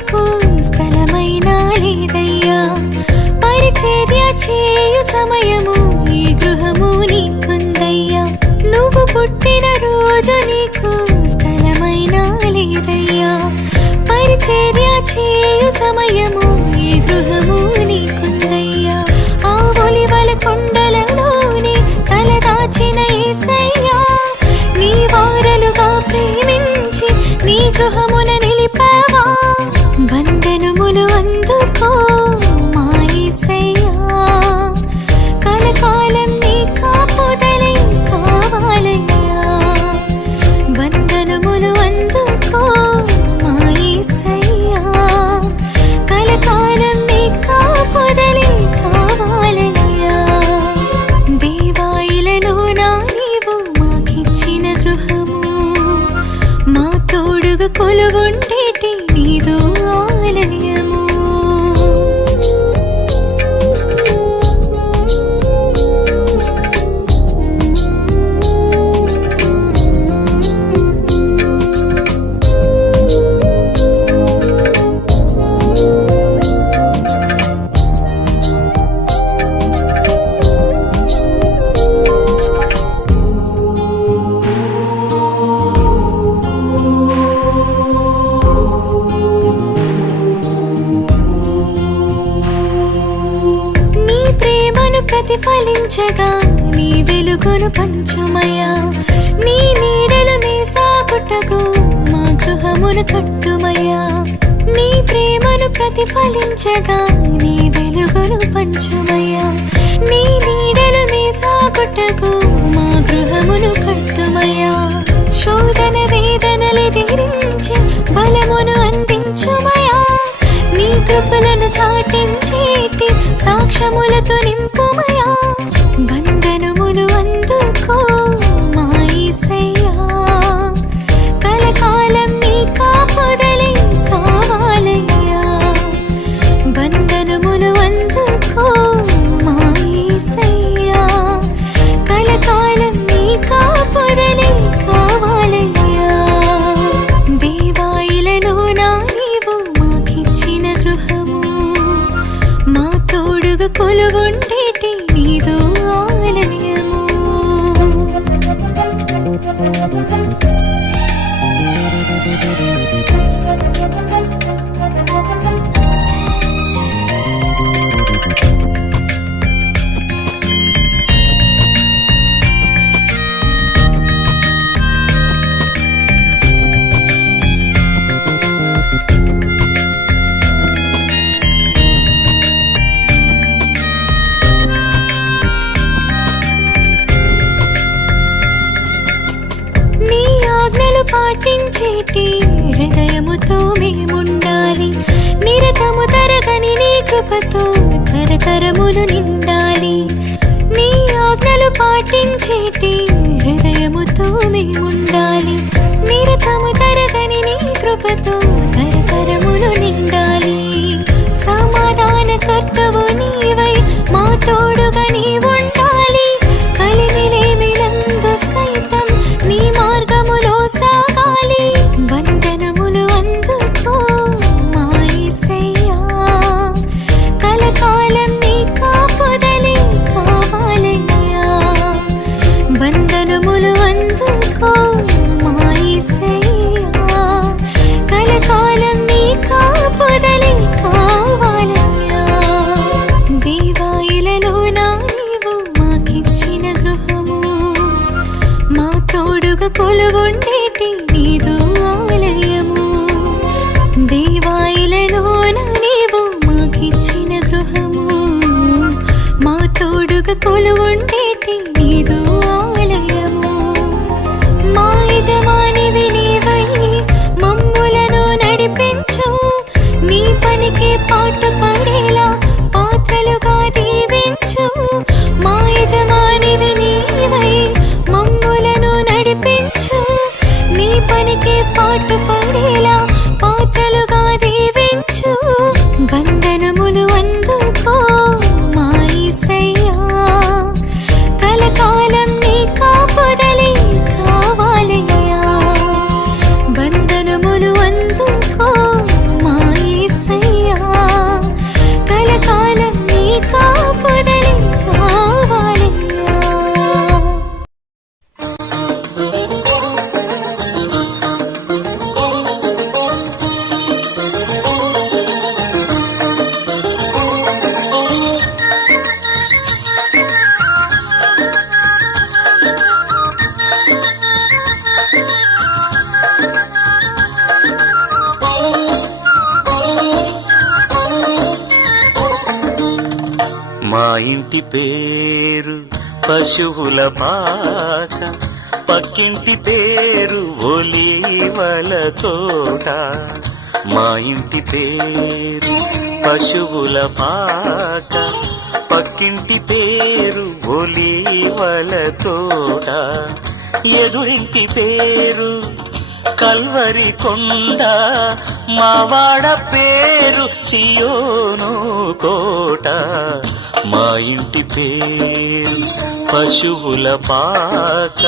నీకు స్థలమైనా లేదయ్యా. పరిచర్య చేయు సమయము ఈ గృహము నీకుందయ్యా. నువ్వు పుట్టిన రోజు నీకు స్థలమైనా లేదయ్యా. పరిచర్య చేయు సమయము ఈ గృహము నీకుందయ్యా. ఆ ఒలివల కొండలలోని తలదాచిన యేసయ్యా, నీ వారలుగా ప్రేమించి నీ గృహమున నిలిపావా. వందనములు అందుకో మా యేసయ్యా, కలకాలం నీ కాపుదలే కావాలయ్యా. వందనములు అందుకో మా యేసయ్యా, కలకాలం నీ కాపుదలే కావాలయ్యా. దేవాయిలలో నా నీవు మాకిచ్చిన గృహము, మా తోడుగా కొలువుండేటి నీదు ఆలయము. ప్రతిఫలించగా నీ వెలుగును పంచుమయా. నీ నీడలు మేసాకుటకు మా గృహమును కట్టుమయా. నీ ప్రేమను ప్రతిఫలించగా నీ వెలుగును పంచుమయా. నీ నీడలు మేసాకుటకు మా గృహమును కట్టుమయా. శోధన వేదనలెదిరించి బలమును అందించుమయా. నీ కృపలను చాటించేటి సాక్ష్యములతో నింపుమయా. వందనములు అందుకో మా యేసయ్యా, కలకాలం నీ కాపుదలే కావాలయ్యా. వందనములు అందుకో మా యేసయ్యా, కలకాలం నీ కాపుదలే కావాలయ్యా. దేవాయిలలో నా నీవు మాకిచ్చిన గృహము, మా తోడుగా కొలువుండేటి నీదు ఆలయము. నీ ఆజ్ఞలు పాటించేటి హృదయముతో మేముండాలి. నిరతము తరగని నీ కృపతో తరతరములు నిండాలి. నీ ఆజ్ఞలు పాటించేటి హృదయముతో మేముండాలి. నిరతము తరగని నీ కృపతో తరతరములు నిండాలి. సమాధానకర్తవు నీవై మా తోడుగా నీవుండాలి. కలిమిలేమిలందు సైతం నీ మార్గములో సాగాలి. వందనములు అందుకో మా యేసయ్యా, కలకాలం నీ కాపుదలే కావాలయ్యా. వందనములు అందుకో మా యేసయ్యా, కలకాలం నీ కాపుదలే కావాలయ్యా. దేవాయిలలో నా నీవు మాకిచ్చిన గృహము, మా తోడుగా కొలువుండేటి నీదు ఆలయము. దేవాయిలలో నా నీవు మాకిచ్చిన గృహము, మా తోడుగా కొలువుండేటి నీదు ఆలయము. మా యజమానివి నీవై మమ్ములను నడిపించు. నీ పనికి పాటు పడేలా పాత్రలుగా దీవించు. మా యజమానివి నీవై మమ్ములను నడిపించు. నీ పనికి పాటు పడేలా పాత్రలుగా దీవించు. వందనములు అందుకో మా యేసయ్యా, ఇంటి పేరు పశువుల పాక, పక్కింటి పేరు ఒలీవల తోట. మా ఇంటి పేరు పశువుల పాక, పక్కింటి పేరు ఒలీవల తోట. ఎదురింటి పేరు కల్వరి కొండ, మావాడ పేరు సియోను కోట. మా ఇంటి పేరు పశువుల పాక,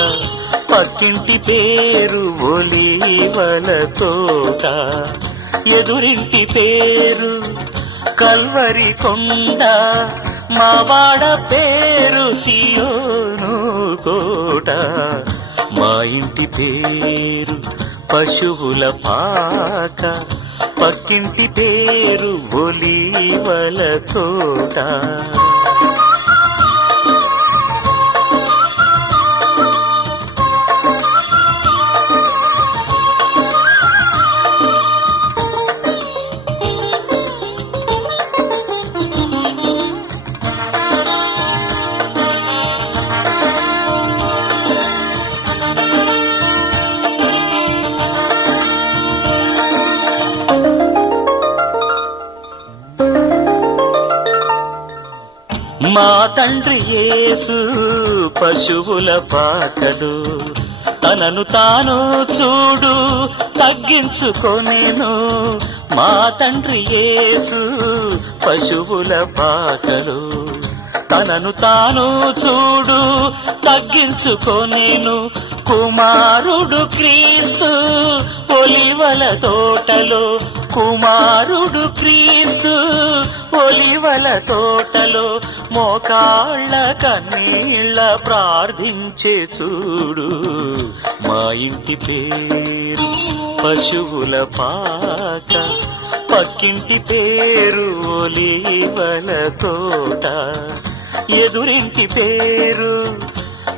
పక్కింటి పేరు ఒలీవల తోట. ఎదురింటి పేరు కల్వరి కొండ, మావాడ పేరు సియోను కోట. మా ఇంటి పేరు పశువుల పాక, పక్కింటి పేరు ఒలీవల తోట. మా తండ్రి యేసు పశువుల పాకడు, తనను తాను చూడు తగ్గించుకొనెను. మా తండ్రి యేసు పశువుల పాకడు, తనను తాను చూడు తగ్గించుకొనెను. కుమారుడు క్రీస్తు ఒలీవల తోటలో, కుమారుడు క్రీస్తు ఒలీవల తోటలో. మోకాళ్ళ కన్నీళ్ళ ప్రార్థించే చూడు. మా ఇంటి పేరు పశువుల పాక, పక్కింటి పేరు ఒలీవల తోట. ఎదురింటి పేరు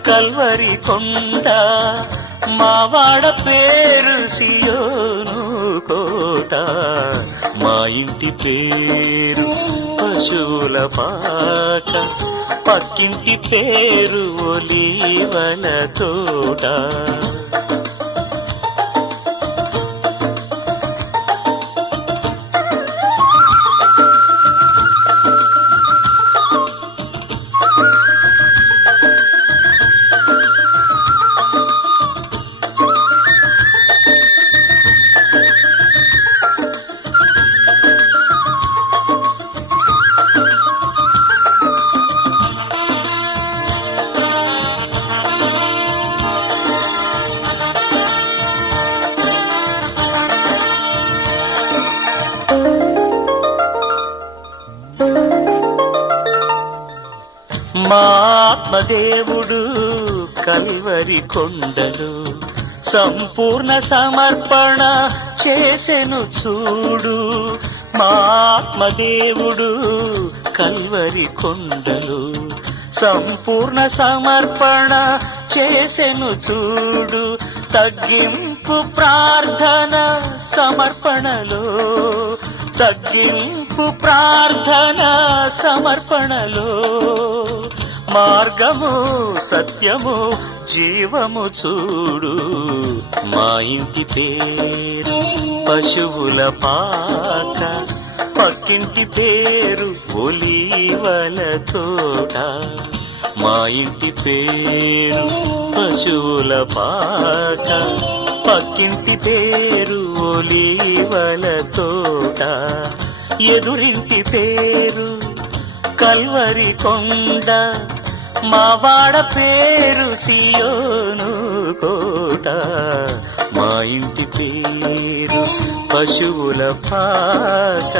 కల్వరి కొండ, మావాడ పేరు సియోను కోట. మా ఇంటి పేరు పశువుల పాక, పక్కింటి పేరు ఒలీవల తోట. మా ఆత్మదేవుడు కల్వరి కొండలు సంపూర్ణ సమర్పణ చేసెను చూడు. మా ఆత్మదేవుడు కల్వరి కొండలు సంపూర్ణ సమర్పణ చేసెను చూడు. తగ్గింపు ప్రార్థన సమర్పణలో, తగ్గింపు ప్రార్థన సమర్పణలో. మార్గము సత్యము జీవము చూడు. మా ఇంటి పేరు పశువుల పాక, పక్కింటి పేరు ఒలీవల తోట. మా ఇంటి పేరు పశువుల పాక, పక్కింటి పేరు ఒలీవల తోట. ఎదురింటి పేరు కల్వరి కొండ, మావాడ పేరు సియోను కోట. మా ఇంటి పేరు పశువుల పాక,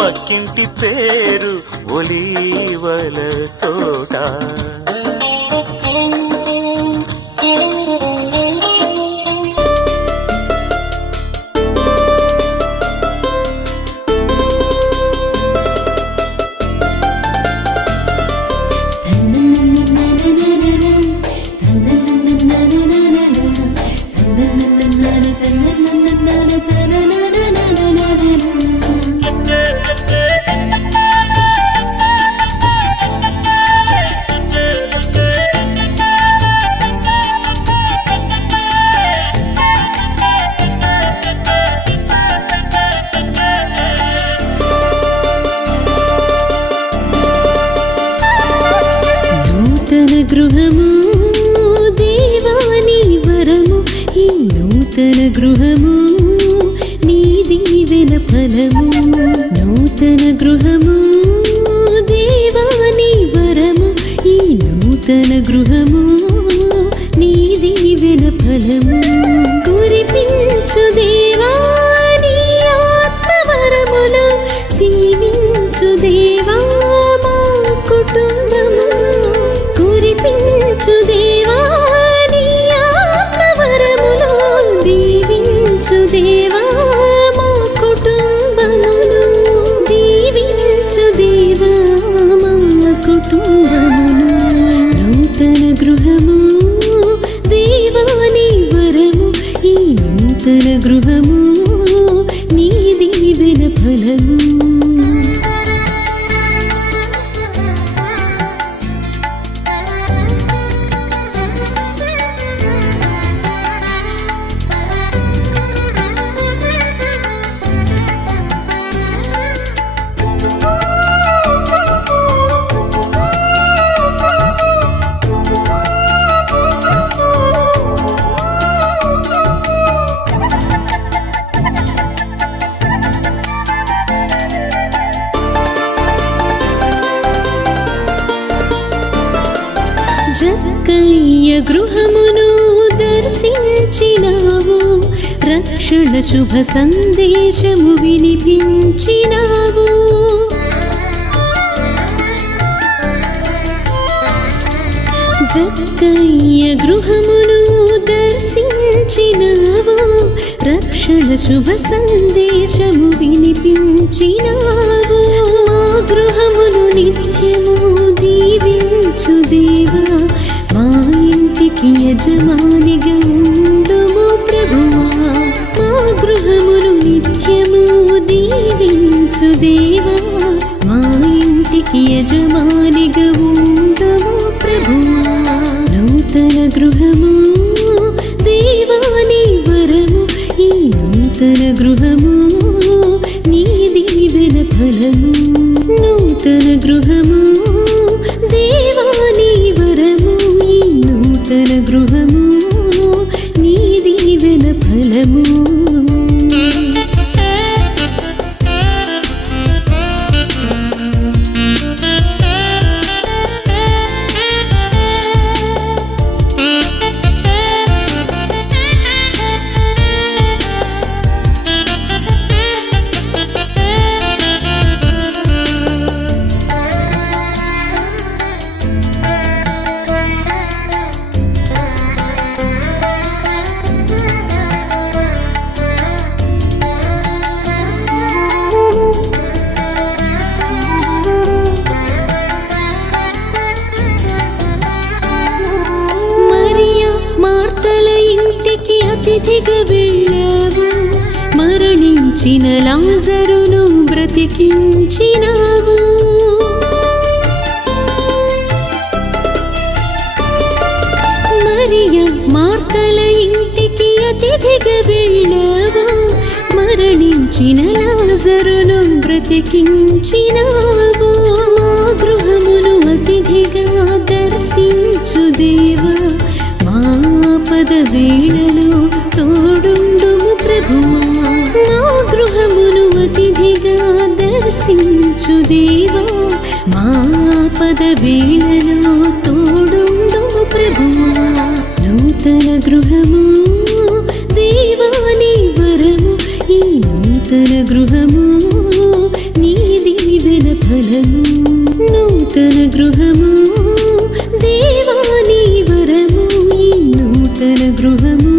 పక్కింటి పేరు ఒలీవల తోట. నూతన గృహము నీ దీవెన ఫలము నూతన గృహము దేవా నీ వరము ఈ నూతన గృహము నీ దీవెన ఫలము కురిపించు దేవా నీ ఆత్మవరములు దీవించు దేవా మా కుటుంబము కురిపించు దేవా నీ ఆత్మవరములు దీవించు దేవా మా కుటుంబమును దీవించు దేవా మా కుటుంబమును నూతన గృహము దేవా నీ వరము ఈ నూతన గృహము నీ దీవెన ఫలము జక్కయ్య గృహమును దర్శించినావు రక్షణ శుభ సందేశము వినిపించినావు జక్కయ్య గృహమును దర్శించినావు రక్షణ శుభ సందేశము వినిపించినావు మా గృహమును నిత్యము దీవించు దేవా మా ఇంటికి యజమానిగా ఉండుము ప్రభువా మా గృహమును నిత్యము దీవించు దేవా మా ఇంటికి యజమానిగా ఉండుము ప్రభువా నూతన గృహము దేవా నీ వరము ఈ నూతన గృహము నీ దీవెన ఫలము నూతన గృహము దేవా నీ వరము ఈ నూతన గృహము నీ దీవెన ఫలము మార్తల ఇంటికి అతిథిగా వెళ్ళావు మరణించిన లాజరును బ్రతికించినావు మరియ మార్తల ఇంటికి అతిథిగా వెళ్ళావు మరణించిన లాజరును బ్రతికించినావు మా గృహమును అతిథిగా దర్శించు దేవా ఆపద వేళలో తోడుండుము ప్రభువా మా గృహమును అతిథిగా దర్శించు దేవా మా ఆపద వేళలో తోడుండుము ప్రభువా నూతన గృహము దేవా నీ వరము ఈ నూతన గృహము నీ దీవెన ఫలము నూతన గృహము దేవా నీ వరము ఈ నూతన గృహము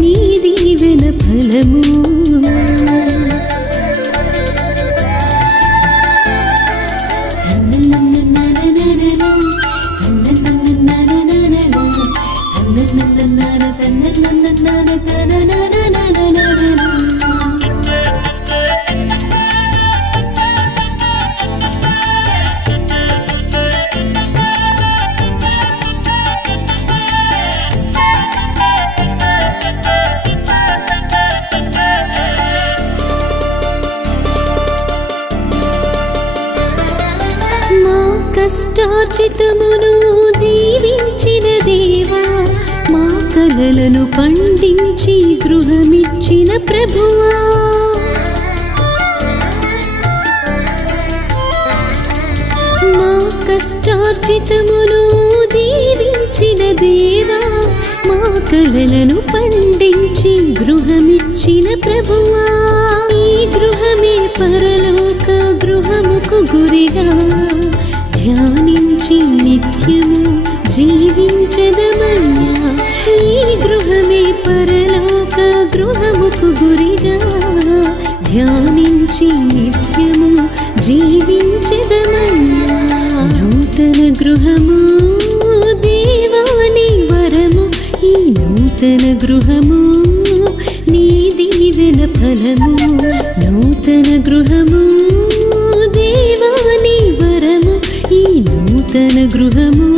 నీ దీవెన ఫలము కష్టార్జితమును దీవించిన దేవా మా కలలను పండించి గృహమిచ్చిన ప్రభువా, మా కష్టార్జితమును దీవించిన దేవా, మా కలలను పండించి గృహమిచ్చిన ప్రభువా, ఈ గృహమే పరలోక గృహముకు గురిగా ధ్యానించి నిత్యము జీవించదమయ్యా, ఈ గృహమే పరలోక గృహముకు గురిగా ధ్యానించి నిత్యము జీవించదమయ్యా. నూతన గృహము దేవాని వరము, ఈ నూతన గృహము నీ దీవెన ఫలము, నూతన గృహము దేవాని వరము, ఈ నూతన గృహము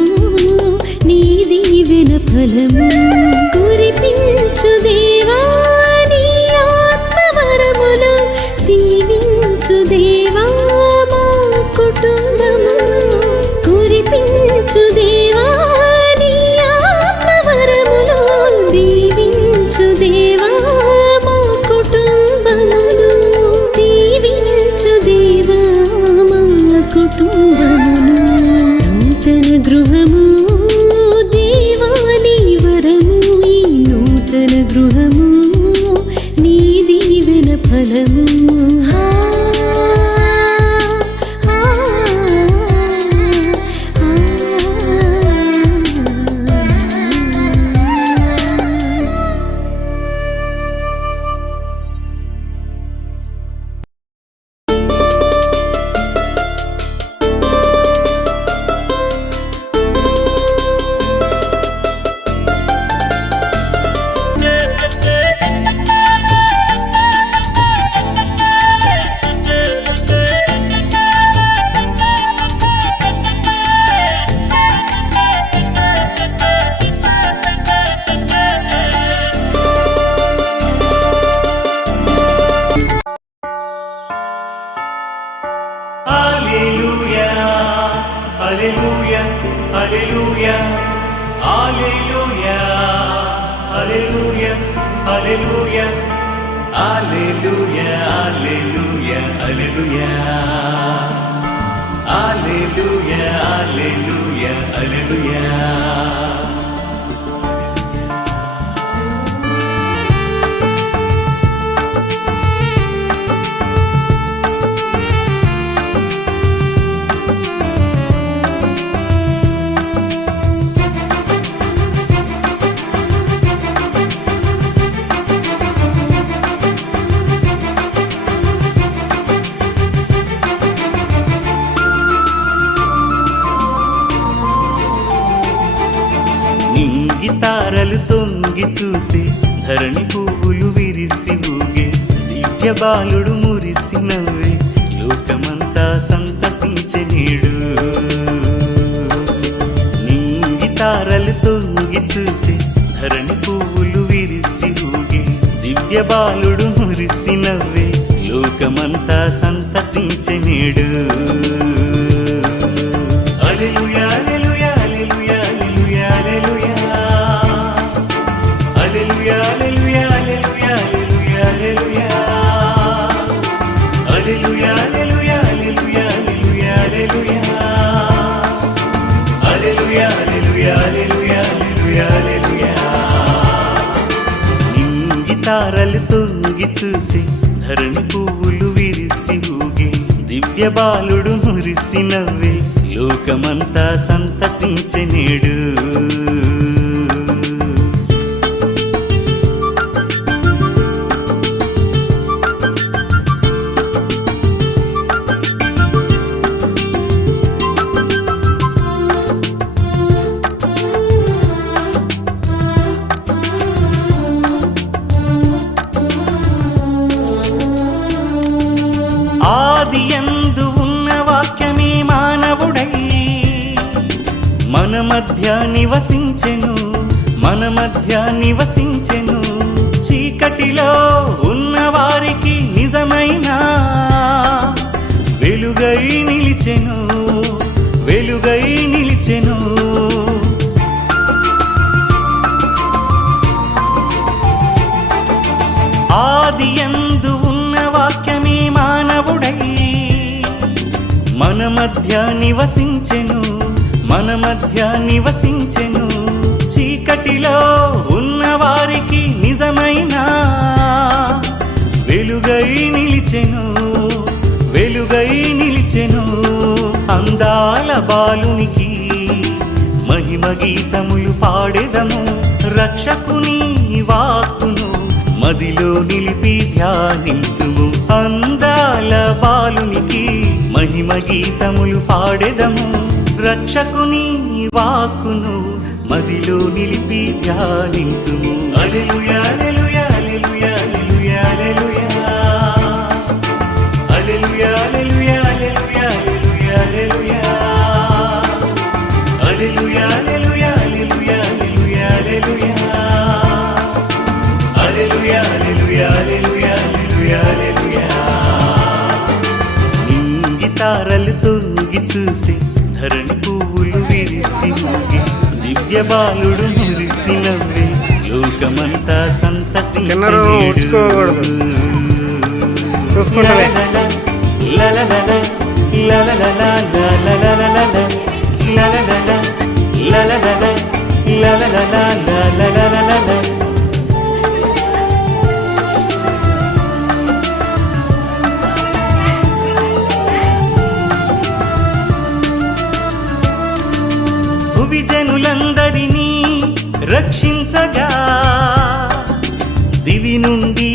నీ దీవెన ఫలము. కురిపించు దేవా నీ ఆత్మవరములు, దీవించు దేవా మా కుటుంబమును, కురిపించు దేవా నీ ఆత్మవరములు, దీవించు దేవా మా కుటుంబమును, దీవించు దేవా మా కుటుంబమును. నూతన గృహము దేవాని వరము, ఈ నూతన గృహము నీ దీవెన ఫలము. Alleluia, Alleluia, Alleluia, Alleluia, Alleluia, Alleluia, Alleluia, Alleluia, Alleluia, Alleluia, Alleluia. తారలు తొంగి చూసే ధరణి పువ్వులు విరిసి ఊగే దివ్య బాలుడు మురిసి నవ్వే లోకమంతా సంతసించే నేడు. నింగి తారలు తొంగి చూసే ధరణి పువ్వులు విరిసి ఊగే దివ్య బాలుడు మురిసి నవ్వే లోకమంతా సంతసించే నేడు. హల్లెలూయా హల్లెలూయా హల్లెలూయా హల్లెలూయా హల్లెలూయా. Alleluia, Alleluia, Alleluia, Alleluia, Alleluia. Alleluia, Alleluia, Alleluia, Alleluia, Alleluia. Alleluia, Alleluia, Alleluia, Alleluia, Alleluia. నింగి తారలు తొంగి చూసి ధరణి పువ్వులు విరిసి ఊగే దివ్య బాలుడు మురిసి నవ్వే లోకమంతా సంతసించే నేడు. ఆదియందు ఉన్న వాక్యమే మానవుడై మన మధ్య నివసించెను, మన మధ్య నివసించెను. చీకటిలో ఉన్న వారికి నిజమైన వెలుగై నిలిచెను, వెలుగై నిలిచెను. ఆదియందు ఉన్న వాక్యమే మానవుడై మన మధ్య నివసించెను, మన మధ్య నివసించెను. చీకటిలో ఉన్న వారికి నిజమైన వెలుగై నిలిచెను, వెలుగై నిలిచెను. అందాల బాలునికి మహిమ గీతములు పాడెదము, రక్షకుని వాక్కును మదిలో నిలిపి ధ్యానింతుము. అందాల బాలునికి మహిమ గీతములు పాడెదము, రక్షకుని వాక్కును మదిలో నిలిపి ధ్యానింతుము. హల్లెలూయా హల్లెలూయా హల్లెలూయా హల్లెలూయా హల్లెలూయా హల్లెలూయా హల్లెలూయా హల్లెలూయా హల్లెలూయా హల్లెలూయా హల్లెలూయా హల్లెలూయా హల్లెలూయా హల్లెలూయా హల్లెలూయా హల్లెలూయా హల్లెలూయా. నింగి తారలు తొంగి చూసి ధరణి పువ్వులు విరిసి మోగి దివ్య బాలుడు మురిసి నవ్వి లోకమంతా కిన్నరు ఉంచుకోకూడదు. చూసుకుంటావే. భువి జనులందరినీ రక్షించగా దివి నుండి